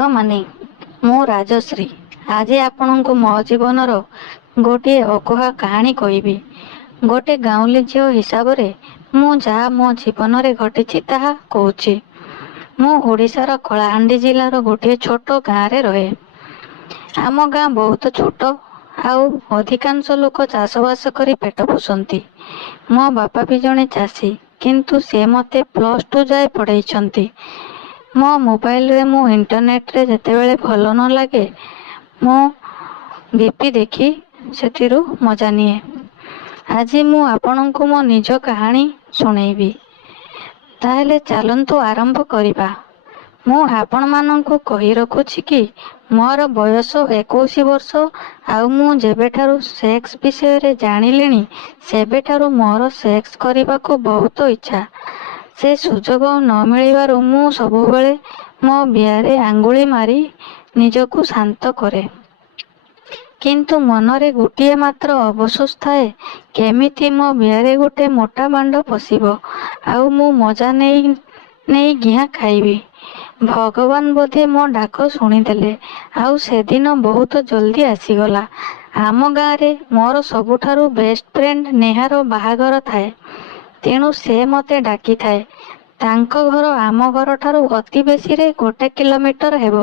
ସାଙ୍ଗମାନେ, ମୁଁ ରାଜଶ୍ରୀ। ଆଜି ଆପଣଙ୍କୁ ମୋ ଜୀବନର ଗୋଟିଏ ଅକୁହା କାହାଣୀ କହିବି। ଗୋଟେ ଗାଉଁଲି ଝିଅ ହିସାବରେ ମୁଁ ଯାହା ମୋ ଜୀବନରେ ଘଟିଛି ତାହା କହୁଛି। ମୁଁ ଓଡ଼ିଶାର କଳାହାଣ୍ଡି ଜିଲ୍ଲାର ଗୋଟିଏ ଛୋଟ ଗାଁରେ ରହେ। ଆମ ଗାଁ ବହୁତ ଛୋଟ, ଆଉ ଅଧିକାଂଶ ଲୋକ ଚାଷବାସ କରି ପେଟ ପୋଷନ୍ତି। ମୋ ବାପା ବି ଜଣେ ଚାଷୀ, କିନ୍ତୁ ସେ ମୋତେ +2 ଯାଏ ପଢ଼େଇଛନ୍ତି। ମୋ ମୋବାଇଲରେ ମୁଁ ଇଣ୍ଟରନେଟରେ ଯେତେବେଳେ ଭଲ ନ ଲାଗେ, ମୁଁ ବିପି ଦେଖି ସେଥିରୁ ମଜା ନିଏ। ଆଜି ମୁଁ ଆପଣଙ୍କୁ ମୋ ନିଜ କାହାଣୀ ଶୁଣେଇବି। ତାହେଲେ ଚାଲନ୍ତୁ ଆରମ୍ଭ କରିବା। ମୁଁ ଆପଣମାନଙ୍କୁ କହି ରଖୁଛି କି ମୋର ବୟସ 21 ବର୍ଷ, ଆଉ ମୁଁ ଯେବେଠାରୁ ସେକ୍ସ ବିଷୟରେ ଜାଣିଲିଣି ସେବେଠାରୁ ମୋର ସେକ୍ସ କରିବାକୁ ବହୁତ ଇଚ୍ଛା। ସେ ସୁଯୋଗ ନ ମିଳିବାରୁ ମୁଁ ସବୁବେଳେ ମୋ ବିଆରେ ଆଙ୍ଗୁଳି ମାରି ନିଜକୁ ଶାନ୍ତ କରେ। କିନ୍ତୁ ମନରେ ଗୋଟିଏ ମାତ୍ର ଅବଶୋଷ ଥାଏ, କେମିତି ମୋ ବିଆରେ ଗୋଟେ ମୋଟା ବାଣ୍ଡ ପଶିବ, ଆଉ ମୁଁ ମଜା ନେଇ ନେଇ ଗିହା ଖାଇବି। ଭଗବାନ ବୋଧେ ମୋ ଡାକ ଶୁଣିଦେଲେ, ଆଉ ସେଦିନ ବହୁତ ଜଲ୍ଦି ଆସିଗଲା। ଆମ ଗାଁରେ ମୋର ସବୁଠାରୁ ବେଷ୍ଟ ଫ୍ରେଣ୍ଡ ନେହାର ବାହାଘର ଥାଏ, ତେଣୁ ସେ ମୋତେ ଡାକିଥାଏ। ତାଙ୍କ ଘର ଆମ ଘରଠାରୁ ଅତି ବେଶୀରେ 1 କିଲୋମିଟର ହେବ।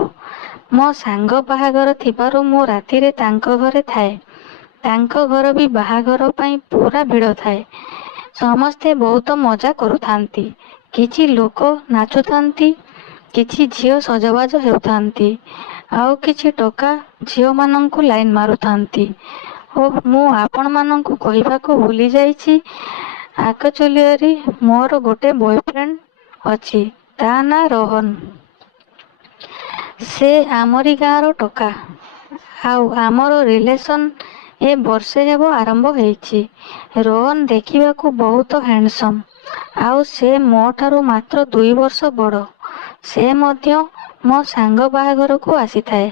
ମୋ ସାଙ୍ଗ ବାହାଘର ଥିବାରୁ ମୁଁ ରାତିରେ ତାଙ୍କ ଘରେ ଥାଏ। ତାଙ୍କ ଘର ବି ବାହାଘର ପାଇଁ ପୁରା ଭିଡ଼ ଥାଏ। ସମସ୍ତେ ବହୁତ ମଜା କରୁଥାନ୍ତି। କିଛି ଲୋକ ନାଚୁଥାନ୍ତି, କିଛି ଝିଅ ସଜବାଜ ହେଉଥାନ୍ତି, ଆଉ କିଛି ଟୋକା ଝିଅମାନଙ୍କୁ ଲାଇନ୍ ମାରୁଥାନ୍ତି। ଓଃ, ମୁଁ ଆପଣମାନଙ୍କୁ କହିବାକୁ ଭୁଲି ଯାଇଛି, ଆକଚୁଆଲି ମୋର ଗୋଟେ ବୟଫ୍ରେଣ୍ଡ ଅଛି। ତା ନାଁ ରୋହନ। ସେ ଆମରି ଗାଁର ଟୋକା, ଆଉ ଆମର ରିଲେସନ୍ ଏ ବର୍ଷେ ହେବ ଆରମ୍ଭ ହେଇଛି। ରୋହନ ଦେଖିବାକୁ ବହୁତ ହ୍ୟାଣ୍ଡସମ୍, ଆଉ ସେ ମୋ ଠାରୁ ମାତ୍ର 2 ବର୍ଷ ବଡ଼। ସେ ମଧ୍ୟ ମୋ ସାଙ୍ଗ ବାହାଘରକୁ ଆସିଥାଏ।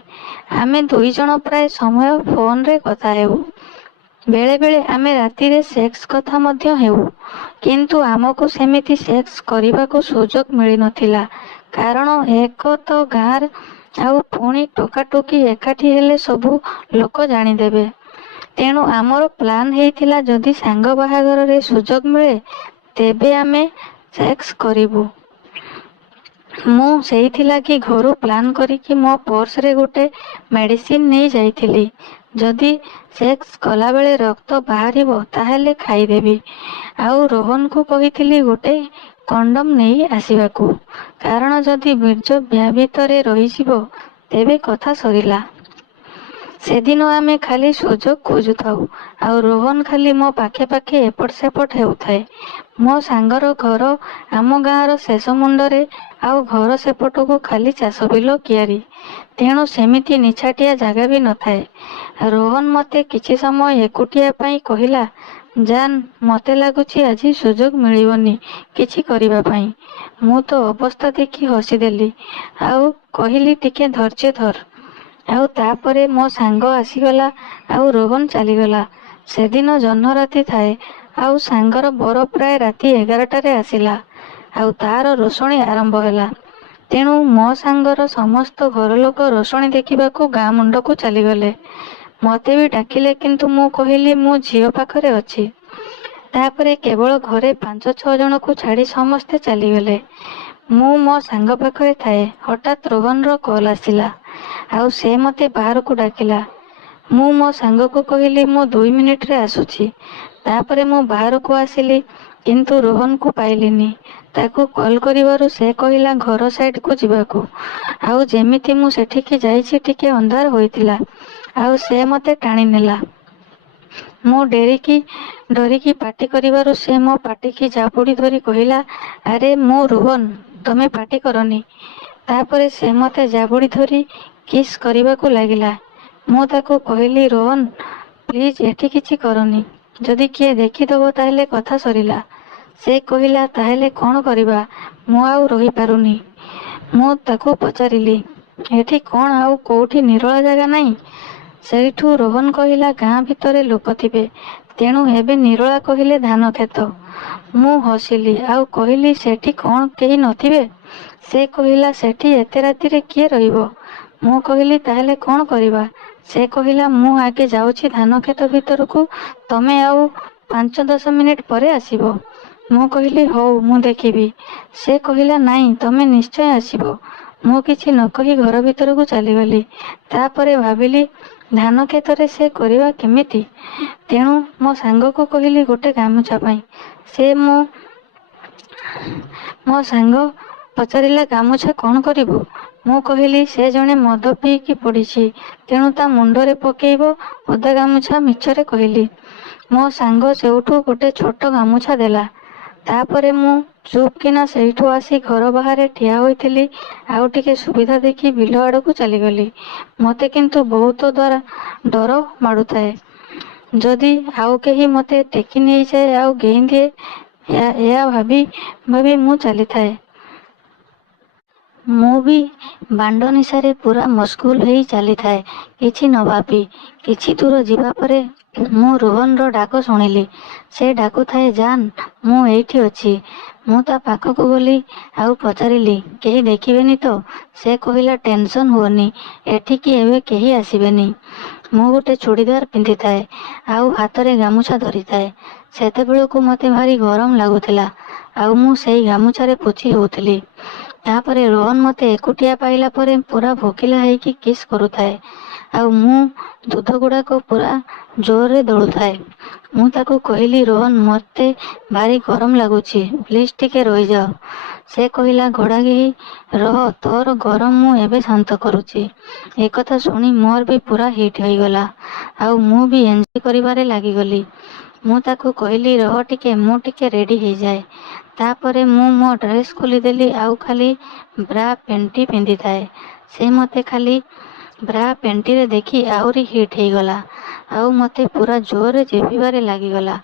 ଆମେ ଦୁଇଜଣ ପ୍ରାୟ ସମୟ ଫୋନରେ କଥା ହେଉ। ବେଳେବେଳେ ଆମେ ରାତିରେ ସେକ୍ସ କଥା ମଧ୍ୟ ହେଉ। କିନ୍ତୁ ଆମକୁ ସେମିତି ସେକ୍ସ କରିବାକୁ ସୁଯୋଗ ମିଳିନଥିଲା, କାରଣ ଏକ ତ ଗାଁ, ଆଉ ପୁଣି ଟୋକାଟୋକି ଏକାଠି ହେଲେ ସବୁ ଲୋକ ଜାଣିଦେବେ। ତେଣୁ ଆମର ପ୍ଲାନ୍ ହେଇଥିଲା, ଯଦି ସାଙ୍ଗ ବାହାଘରରେ ସୁଯୋଗ ମିଳେ ତେବେ ଆମେ ସେକ୍ସ କରିବୁ। ମୁଁ ସେଇଥିଲାଗି ଘରୁ ପ୍ଲାନ୍ କରିକି ମୋ ପର୍ସରେ ଗୋଟେ ମେଡ଼ିସିନ ନେଇ ଯାଇଥିଲି। ଯଦି ସେକ୍ସ କଲାବେଳେ ରକ୍ତ ବାହାରିବ ତାହେଲେ ଖାଇଦେବି। ଆଉ ରୋହନକୁ କହିଥିଲି ଗୋଟେ କଣ୍ଡମ୍ ନେଇ ଆସିବାକୁ, କାରଣ ଯଦି ବୀର୍ଯ୍ୟ ଭିତରେ ରହିଯିବ ତେବେ କଥା ସରିଲା। ସେଦିନ ଆମେ ଖାଲି ସୁଯୋଗ ଖୋଜୁଥାଉ, ଆଉ ରୋହନ ଖାଲି ମୋ ପାଖେ ପାଖେ ଏପଟ ସେପଟ ହେଉଥାଏ। ମୋ ସାଙ୍ଗର ଘର ଆମ ଗାଁର ଶେଷ ମୁଣ୍ଡରେ, ଆଉ ଘର ସେପଟକୁ ଖାଲି ଚାଷ ବିଲ କିଆରି, ତେଣୁ ସେମିତି ନିଛାଟିଆ ଜାଗା ବି ନଥାଏ। ରୋହନ ମୋତେ କିଛି ସମୟ ଏକୁଟିଆ ପାଇଁ କହିଲା, ଜାନ୍, ମୋତେ ଲାଗୁଛି ଆଜି ସୁଯୋଗ ମିଳିବନି କିଛି କରିବା ପାଇଁ। ମୁଁ ତ ଅବସ୍ଥା ଦେଖି ହସିଦେଲି, ଆଉ କହିଲି ଟିକେ ଧୈର୍ଯ୍ୟ ଧର। ଆଉ ତାପରେ ମୋ ସାଙ୍ଗ ଆସିଗଲା, ଆଉ ରୋହନ ଚାଲିଗଲା। ସେଦିନ ଜହ୍ନରାତି ଥାଏ, ଆଉ ସାଙ୍ଗର ବର ପ୍ରାୟ ରାତି 11ଟାରେ ଆସିଲା, ଆଉ ତାର ରୋଷଣୀ ଆରମ୍ଭ ହେଲା। ତେଣୁ ମୋ ସାଙ୍ଗର ସମସ୍ତ ଘରଲୋକ ରୋଷଣୀ ଦେଖିବାକୁ ଗାଁ ମୁଣ୍ଡକୁ ଚାଲିଗଲେ। ମୋତେ ବି ଡାକିଲେ, କିନ୍ତୁ ମୁଁ କହିଲି ମୁଁ ଝିଅ ପାଖରେ ଅଛି। ତାପରେ କେବଳ ଘରେ 5-6 ଜଣକୁ ଛାଡ଼ି ସମସ୍ତେ ଚାଲିଗଲେ। ମୁଁ ମୋ ସାଙ୍ଗ ପାଖରେ ଥାଏ। ହଠାତ୍ ରୋହନର କଲ୍ ଆସିଲା, ଆଉ ସେ ମୋତେ ବାହାରକୁ ଡାକିଲା। ମୁଁ ମୋ ସାଙ୍ଗକୁ କହିଲି, ମୁଁ 2 ମିନିଟରେ ଆସୁଛି। ତାପରେ ମୁଁ ବାହାରକୁ ଆସିଲି, କିନ୍ତୁ ରୋହନକୁ ପାଇଲିନି। ତାକୁ କଲ୍ କରିବାରୁ ସେ କହିଲା ଘର ସାଇଡକୁ ଯିବାକୁ। ଆଉ ଯେମିତି ମୁଁ ସେଠିକି ଯାଇଛି, ଟିକେ ଅନ୍ଧାର ହୋଇଥିଲା, ଆଉ ସେ ମୋତେ ଟାଣି ନେଲା। ମୁଁ ଡରିକି ପାଟି କରିବାରୁ ସେ ମୋ ପାଟିକି ଜାବୁଡ଼ି ଧରି କହିଲା, ଆରେ ମୁଁ ରୋହନ, ତମେ ପାଟି କରନି। ତାପରେ ସେ ମୋତେ ଜାବୁଡ଼ି ଧରି କିସ୍ କରିବାକୁ ଲାଗିଲା। ମୁଁ ତାକୁ କହିଲି, ରୋହନ ପ୍ଲିଜ୍ ଏଠି କିଛି କରନି, ଯଦି କିଏ ଦେଖିଦେବ ତାହେଲେ କଥା ସରିଲା। ସେ କହିଲା, ତାହେଲେ କ'ଣ କରିବା? ମୁଁ ଆଉ ରହିପାରୁନି। ମୁଁ ତାକୁ ପଚାରିଲି, ଏଠି କ'ଣ ଆଉ କୋଉଠି ନିରୋଳା ଜାଗା ନାହିଁ? ସେଇଠୁ ରୋହନ କହିଲା, ଗାଁ ଭିତରେ ଲୋକ ଥିବେ, ତେଣୁ ଏବେ ନିରୋଳା କହିଲେ ଧାନ କ୍ଷେତ। ମୁଁ ହସିଲି, ଆଉ କହିଲି, ସେଠି କ'ଣ କେହି ନଥିବେ? ସେ କହିଲା, ସେଠି ଏତେ ରାତିରେ କିଏ ରହିବ? ମୁଁ କହିଲି ତାହେଲେ କ'ଣ କରିବା? ସେ କହିଲା ମୁଁ ଆଗେ ଯାଉଛି ଧାନ କ୍ଷେତ ଭିତରକୁ, ତମେ ଆଉ 5-10 ମିନିଟ୍ ପରେ ଆସିବ। ମୁଁ କହିଲି ହଉ, ମୁଁ ଦେଖିବି। ସେ କହିଲା ନାଇଁ, ତମେ ନିଶ୍ଚୟ ଆସିବ। ମୁଁ କିଛି ନ କହି ଘର ଭିତରକୁ ଚାଲିଗଲି। ତାପରେ ଭାବିଲି ଧାନ କ୍ଷେତରେ ସେ କରିବା କେମିତି? ତେଣୁ ମୋ ସାଙ୍ଗକୁ କହିଲି ଗୋଟେ ଗାମୁଛା ପାଇଁ। ମୋ ସାଙ୍ଗ ପଚାରିଲା ଗାମୁଛା କ'ଣ କରିବୁ? ମୁଁ କହିଲି ସେ ଜଣେ ମଦ ପିଇକି ପଡ଼ିଛି, ତେଣୁ ତା ମୁଣ୍ଡରେ ପକେଇବ ଓଦା ଗାମୁଛା। ମିଛରେ କହିଲି। ମୋ ସାଙ୍ଗ ସେଇଠୁ ଗୋଟେ ଛୋଟ ଗାମୁଛା ଦେଲା। ତାପରେ ମୁଁ ଚୁପ୍ କିନା ସେଇଠୁ ଆସି ଘର ବାହାରେ ଠିଆ ହୋଇଥିଲି। ଆଉ ଟିକେ ସୁବିଧା ଦେଖି ବିଲ ଆଡ଼କୁ ଚାଲିଗଲି। ମୋତେ କିନ୍ତୁ ବହୁତ ଡର ମାଡ଼ୁଥାଏ। ଯଦି ଆଉ କେହି ମୋତେ ଟେକି ନେଇଯାଏ ଆଉ ଗେଁଦିଏ, ଏହା ଭାବି ଭାବି ମୁଁ ଚାଲିଥାଏ। ମୁଁ ବି ବାଣ୍ଡ ନିଶାରେ ପୁରା ମସଗୁଲ ହେଇ ଚାଲିଥାଏ, କିଛି ନ ଭାବି। କିଛି ଦୂର ଯିବା ପରେ ମୁଁ ରୋହନର ଡାକ ଶୁଣିଲି। ସେ ଡାକୁଥାଏ, ଜାନ୍, ମୁଁ ଏଇଠି ଅଛି। ମୁଁ ତା ପାଖକୁ ଗଲି ଆଉ ପଚାରିଲି, କେହି ଦେଖିବେନି ତ? ସେ କହିଲା, ଟେନସନ୍ ହୁଅନି, ଏଠିକି ଏବେ କେହି ଆସିବେନି। ମୁଁ ଗୋଟେ ଚୁଡ଼ିଦାର ପିନ୍ଧିଥାଏ ଆଉ ହାତରେ ଗାମୁଛା ଧରିଥାଏ। ସେତେବେଳକୁ ମୋତେ ଭାରି ଗରମ ଲାଗୁଥିଲା ଆଉ ମୁଁ ସେଇ ଗାମୁଛାରେ ପୋଛି ହେଉଥିଲି। ତାପରେ ରୋହନ ମୋତେ ଏକୁଟିଆ ପାଇଲା ପରେ ପୁରା ଭୋକିଲା ହେଇକି କିସ୍ କରୁଥାଏ ଆଉ ମୁଁ ଦୁଧ ଗୁଡ଼ାକ ପୁରା ଜୋରରେ ଦଳୁଥାଏ। ମୁଁ ତାକୁ କହିଲି, ରୋହନ, ମୋତେ ଭାରି ଗରମ ଲାଗୁଛି, ପ୍ଲିଜ୍ ଟିକେ ରହିଯାଅ। ସେ କହିଲା, ଘୋଡ଼ାଘି ରହ, ତୋର ଗରମ ମୁଁ ଏବେ ଶାନ୍ତ କରୁଛି। ଏକଥା ଶୁଣି ମୋର ବି ପୁରା ହିଟ୍ ହୋଇଗଲା ଆଉ ମୁଁ ବି ଏନ୍ଜୟ କରିବାରେ ଲାଗିଗଲି। ମୁଁ ତାକୁ କହିଲି, ରହ ଟିକେ, ମୁଁ ଟିକେ ରେଡ଼ି ହେଇଯାଏ। ତାପରେ ମୁଁ ମୋ ଡ୍ରେସ୍ ଖୋଲିଦେଲି ଆଉ ଖାଲି ବ୍ରା ପେଣ୍ଟି ପିନ୍ଧିଥାଏ। ସେ ମୋତେ ଖାଲି ବ୍ରା ପେଣ୍ଟିରେ ଦେଖି ଆହୁରି ହିଟ୍ ହେଇଗଲା ଆଉ ମୋତେ ପୁରା ଜୋରରେ ଚିପିବାରେ ଲାଗିଗଲା।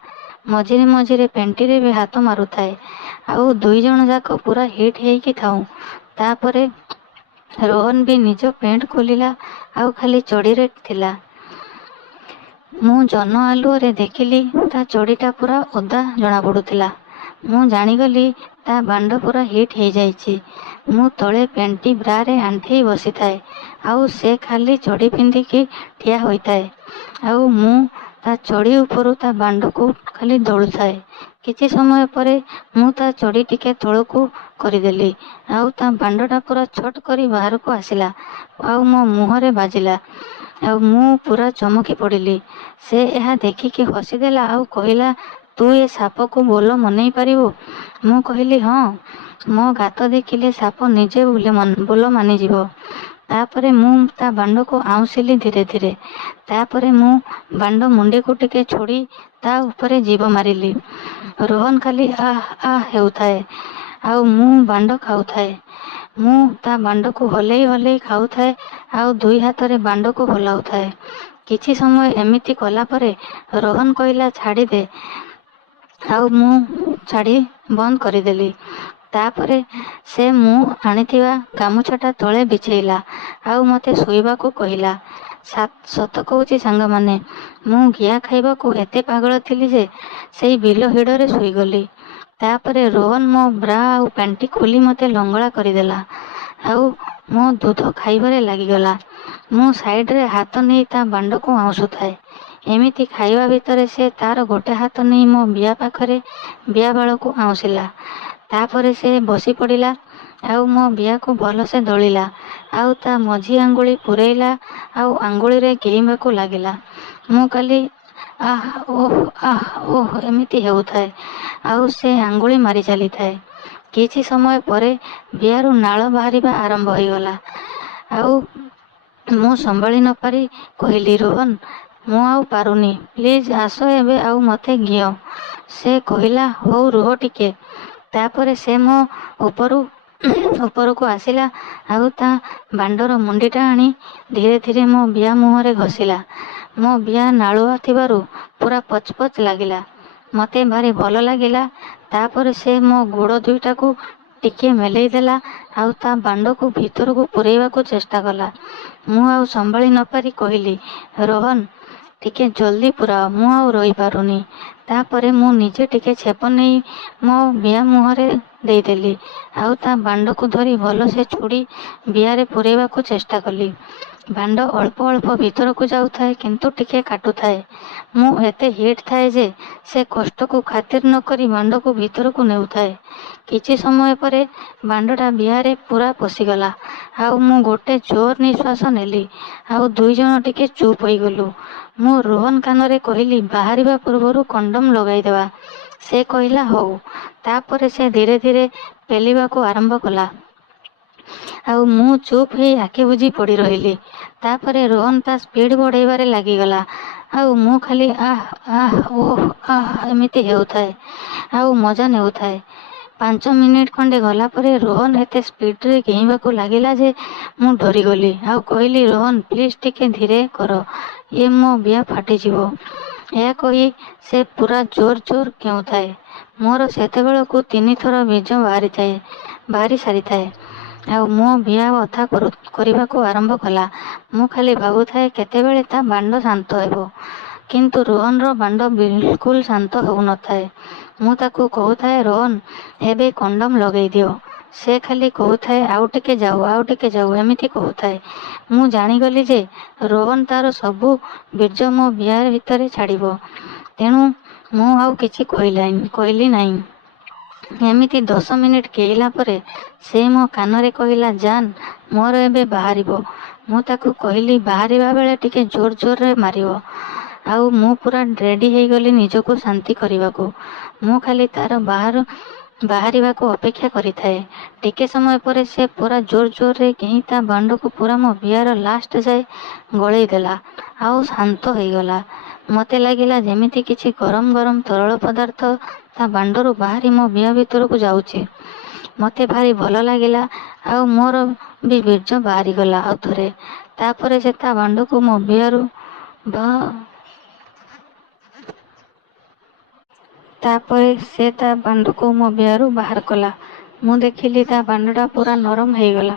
ମଝିରେ ମଝିରେ ପେଣ୍ଟିରେ ବି ହାତ ମାରୁଥାଏ ଆଉ ଦୁଇଜଣ ଯାକ ପୁରା ହିଟ୍ ହେଇକି ଥାଉ। ତାପରେ ରୋହନ ବି ନିଜ ପ୍ୟାଣ୍ଟ ଖୋଲିଲା ଆଉ ଖାଲି ଚଡ଼ିରେ ଥିଲା। ମୁଁ ଜହ୍ନ ଆଲୁଅରେ ଦେଖିଲି ତା ଚଡ଼ିଟା ପୁରା ଓଦା ଜଣାପଡ଼ୁଥିଲା। ମୁଁ ଜାଣିଗଲି ତା ବାଣ୍ଡ ପୁରା ହିଟ୍ ହେଇଯାଇଛି। ମୁଁ ତଳେ ପେଣ୍ଟି ବ୍ରାରେ ଆଣ୍ଠେଇ ବସିଥାଏ ଆଉ ସେ ଖାଲି ଚଡ଼ି ପିନ୍ଧିକି ଠିଆ ହୋଇଥାଏ ଆଉ ମୁଁ ତା ଚଡ଼ି ଉପରୁ ତା ବାଣ୍ଡକୁ ଖାଲି ଦଳୁଥାଏ। କିଛି ସମୟ ପରେ ମୁଁ ତା ଚଡ଼ି ଟିକେ ତଳକୁ କରିଦେଲି ଆଉ ତା ବାଣ୍ଡଟା ପୁରା ଛଟ୍ କରି ବାହାରକୁ ଆସିଲା ଆଉ ମୋ ମୁହଁରେ ବାଜିଲା ଆଉ ମୁଁ ପୁରା ଚମକି ପଡ଼ିଲି। ସେ ଏହା ଦେଖିକି ହସିଦେଲା ଆଉ କହିଲା, ତୁ ଏ ସାପକୁ ବୋଲ ମନେଇ ପାରିବୁ? ମୁଁ କହିଲି, ହଁ, ମୋ ଗାତ ଦେଖିଲେ ସାପ ନିଜେ ବୋଲ ମାନିଯିବ। ତାପରେ ମୁଁ ତା ବାଣ୍ଡକୁ ଆଉଁସିଲି ଧୀରେ ଧୀରେ। ତାପରେ ମୁଁ ବାଣ୍ଡ ମୁଣ୍ଡିକୁ ଟିକେ ଛୁଡ଼ି ତା ଉପରେ ଜିଭ ମାରିଲି। ରୋହନ ଖାଲି ଆଃ ଆଃ ହେଉଥାଏ ଆଉ ମୁଁ ବାଣ୍ଡ ଖାଉଥାଏ। ମୁଁ ତା ବାଣ୍ଡକୁ ହଲେଇ ହଲେଇ ଖାଉଥାଏ ଆଉ ଦୁଇ ହାତରେ ବାଣ୍ଡକୁ ହଲାଉଥାଏ। କିଛି ସମୟ ଏମିତି କଲା ପରେ ରୋହନ କହିଲା, ଛାଡ଼ିଦେ, ଆଉ ମୁଁ ଛାଡ଼ି ବନ୍ଦ କରିଦେଲି। ତାପରେ ସେ ମୁଁ ଆଣିଥିବା ଗାମୁଛାଟା ତଳେ ବିଛେଇଲା ଆଉ ମୋତେ ଶୋଇବାକୁ କହିଲା। ସତ କହୁଛି ସାଙ୍ଗମାନେ, ମୁଁ ଘିଆ ଖାଇବାକୁ ଏତେ ପାଗଳ ଥିଲି ଯେ ସେଇ ବିଲ ହିଡ଼ରେ ଶୋଇଗଲି। ତାପରେ ରୋହନ ମୋ ବ୍ରା ଆଉ ପ୍ୟାଣ୍ଟି ଖୋଲି ମୋତେ ଲଙ୍ଗଳା କରିଦେଲା ଆଉ ମୋ ଦୁଧ ଖାଇବାରେ ଲାଗିଗଲା। ମୁଁ ସାଇଡ଼ରେ ହାତ ନେଇ ତା ବାଣ୍ଡକୁ ଆଉଁସୁଥାଏ। ଏମିତି ଖାଇବା ଭିତରେ ସେ ତାର ଗୋଟେ ହାତ ନେଇ ମୋ ବିଆ ପାଖରେ ବିଆ ବାଳକୁ ଆଉଁସିଲା। ତାପରେ ସେ ବସି ପଡ଼ିଲା ଆଉ ମୋ ବିଆକୁ ଭଲସେ ଦଳିଲା ଆଉ ତା ମଝି ଆଙ୍ଗୁଳି ପୂରେଇଲା ଆଉ ଆଙ୍ଗୁଳିରେ ଗିଳିବାକୁ ଲାଗିଲା। ମୁଁ ଖାଲି ଆଃ ଓଃ ଏମିତି ହେଉଥାଏ ଆଉ ସେ ଆଙ୍ଗୁଳି ମାରି ଚାଲିଥାଏ। କିଛି ସମୟ ପରେ ବିଆରୁ ନାଳ ବାହାରିବା ଆରମ୍ଭ ହୋଇଗଲା ଆଉ ମୁଁ ସମ୍ଭାଳି ନ ପାରି କହିଲି, ରୋହନ, ମୁଁ ଆଉ ପାରୁନି, ପ୍ଲିଜ୍ ଆସ ଏବେ ଆଉ ମୋତେ ଘିଅ। ସେ କହିଲା, ହଉ ରୁହ ଟିକେ। ତାପରେ ସେ ମୋ ଉପରକୁ ଆସିଲା ଆଉ ତା ବାଣ୍ଡର ମୁଣ୍ଡିଟା ଆଣି ଧୀରେ ଧୀରେ ମୋ ବିଆ ମୁହଁରେ ଘଷିଲା। ମୋ ବିଆ ନାଳୁଆ ଥିବାରୁ ପୁରା ପଚ ପଚ ଲାଗିଲା। ମୋତେ ଭାରି ଭଲ ଲାଗିଲା। ତାପରେ ସେ ମୋ ଗୋଡ଼ ଦୁଇଟାକୁ ଟିକେ ମେଲେଇ ଦେଲା ଆଉ ତା ବାଣ୍ଡକୁ ଭିତରକୁ ପୂରେଇବାକୁ ଚେଷ୍ଟା କଲା। ମୁଁ ଆଉ ସମ୍ଭାଳି ନ ପାରି କହିଲି, ରୋହନ, ଟିକେ ଜଲ୍ଦି ପୁରାଅ, ମୁଁ ଆଉ ରହିପାରୁନି। ତାପରେ ମୁଁ ନିଜେ ଟିକେ ଛେପ ନେଇ ମୋ ବିଆ ମୁହଁରେ ଦେଇଦେଲି। ଆଉ ତା ବାଣ୍ଡକୁ ଧରି ଭଲସେ ଛୁଡ଼ି ବିଆରେ ପୂରେଇବାକୁ ଚେଷ୍ଟା କଲି। ବାଣ୍ଡ ଅଳ୍ପ ଅଳ୍ପ ଭିତରକୁ ଯାଉଥାଏ, କିନ୍ତୁ ଟିକେ କାଟୁଥାଏ। ମୁଁ ଏତେ ହିଟ୍ ଥାଏ ଯେ ସେ କଷ୍ଟକୁ ଖାତିର ନ କରି ବାଣ୍ଡକୁ ଭିତରକୁ ନେଉଥାଏ। କିଛି ସମୟ ପରେ ବାଣ୍ଡଟା ବିଆରେ ପୁରା ପଶିଗଲା। ଆଉ ମୁଁ ଗୋଟେ ଜୋର ନିଶ୍ୱାସ ନେଲି। ଆଉ ଦୁଇଜଣ ଟିକେ ଚୁପ୍ ହୋଇଗଲୁ। ମୁଁ ରୋହନ କାନରେ କହିଲି, ବାହାରିବା ପୂର୍ବରୁ କଣ୍ଡମ୍ ଲଗାଇଦେବା। ସେ କହିଲା ହଉ। ତାପରେ ସେ ଧୀରେ ଧୀରେ ପେଲିବାକୁ ଆରମ୍ଭ କଲା। ଆଉ ମୁଁ ଚୁପ୍ ହେଇ ଆଖି ବୁଜି ପଡ଼ି ରହିଲି। ତାପରେ ରୋହନ ତା ସ୍ପିଡ୍ ବଢ଼େଇବାରେ ଲାଗିଗଲା। ଆଉ ମୁଁ ଖାଲି ଆଃ ଆଃ ଓଃ ଆଃ ଏମିତି ହେଉଥାଏ ଆଉ ମଜା ନେଉଥାଏ। 5 ମିନିଟ୍ ଖଣ୍ଡେ ଗଲା ପରେ ରୋହନ ଏତେ ସ୍ପିଡ୍ରେ ଗେଇଁବାକୁ ଲାଗିଲା ଯେ ମୁଁ ଡରିଗଲି। ଆଉ କହିଲି, ରୋହନ ପ୍ଲିଜ୍ ଟିକେ ଧୀରେ କର, ମୋ ବିଆ ଫାଟିଯିବ। ଏହା କହି ସେ ପୁରା ଜୋର ଜୋର କେଉଁଥାଏ। ମୋର ସେତେବେଳକୁ 3 ଥର ବୀଜ ବାହାରି ସାରିଥାଏ। ଆଉ ମୋ ବିଆ ବଥା କରିବାକୁ ଆରମ୍ଭ କଲା। ମୁଁ ଖାଲି ଭାବୁଥାଏ କେତେବେଳେ ତା ବାଣ୍ଡ ଶାନ୍ତ ହେବ। କିନ୍ତୁ ରୋହନର ବାଣ୍ଡ ବିଲକୁଲ ଶାନ୍ତ ହେଉନଥାଏ। ମୁଁ ତାକୁ କହୁଥାଏ, ରୋହନ ଏବେ କଣ୍ଡମ୍ ଲଗେଇ ଦିଅ। ସେ ଖାଲି କହୁଥାଏ, ଆଉ ଟିକେ ଯାଉ ଆଉ ଟିକେ ଯାଉ ଏମିତି କହୁଥାଏ। ମୁଁ ଜାଣିଗଲି ଯେ ରୋହନ ତାର ସବୁ ବୀର୍ଯ୍ୟ ମୋ ବିଆ ଭିତରେ ଛାଡ଼ିବ। ତେଣୁ ମୁଁ ଆଉ କିଛି କହିଲି ନାହିଁ। ଏମିତି 10 ମିନିଟ୍ କେଇଲା ପରେ ସେ ମୋ କାନରେ କହିଲା, ଜାନ୍ ମୋର ଏବେ ବାହାରିବ। ମୁଁ ତାକୁ କହିଲି, ବାହାରିବା ବେଳେ ଟିକେ ଜୋର ଜୋରରେ ମାରିବ। ଆଉ ମୁଁ ପୁରା ରେଡ଼ି ହେଇଗଲି ନିଜକୁ ଶାନ୍ତି କରିବାକୁ। ମୁଁ ଖାଲି ତାର ବାହାରିବାକୁ ଅପେକ୍ଷା କରିଥାଏ। ଟିକେ ସମୟ ପରେ ସେ ପୁରା ଜୋର ଜୋରରେ କେହି ତା ବାଣ୍ଡକୁ ପୁରା ମୋ ବିଆର ଲାଷ୍ଟ ଯାଏ ଗଳେଇ ଦେଲା। ଆଉ ଶାନ୍ତ ହେଇଗଲା। ମୋତେ ଲାଗିଲା ଯେମିତି କିଛି ଗରମ ଗରମ ତରଳ ପଦାର୍ଥ ତା ବାଣ୍ଡରୁ ବାହାରି ମୋ ବିଆ ଭିତରକୁ ଯାଉଛି। ମୋତେ ଭାରି ଭଲ ଲାଗିଲା। ଆଉ ମୋର ବି ବୀର୍ଯ୍ୟ ବାହାରିଗଲା ଆଉ ଥରେ। ତାପରେ ସେ ତା ବାଣ୍ଡକୁ ମୋ ବିଆରୁ ବାହାର କଲା। ମୁଁ ଦେଖିଲି ତା ବାଣ୍ଡଟା ପୁରା ନରମ ହେଇଗଲା।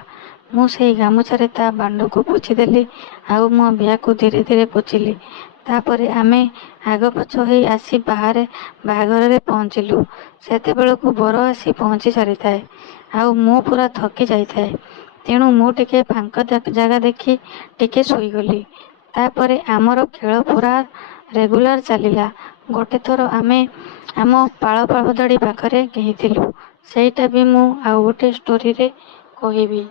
ମୁଁ ସେଇ ଗାମୁଛାରେ ତା ବାଣ୍ଡକୁ ପୋଛିଦେଲି। ଆଉ ମୋ ବିଆକୁ ଧୀରେ ଧୀରେ ପୋଛିଲି। ତାପରେ ଆମେ ଆଗ ପଛ ହେଇ ଆସି ବାହାଘରରେ ପହଞ୍ଚିଲୁ। ସେତେବେଳକୁ ବର ଆସି ପହଞ୍ଚି ସାରିଥାଏ। ଆଉ ମୁଁ ପୁରା ଥକି ଯାଇଥାଏ। ତେଣୁ ମୁଁ ଟିକେ ଫାଙ୍କା ଜାଗା ଦେଖି ଟିକେ ଶୋଇଗଲି। ତାପରେ ଆମର ଖେଳ ପୁରା ରେଗୁଲାର ଚାଲିଲା। ଗୋଟେ ଥର ଆମେ ଆମ ପାଳପଦଡ଼ି ପାଖରେ ଗେଇଁଥିଲୁ। ସେଇଟା ବି ମୁଁ ଆଉ ଗୋଟେ ଷ୍ଟୋରିରେ କହିବି।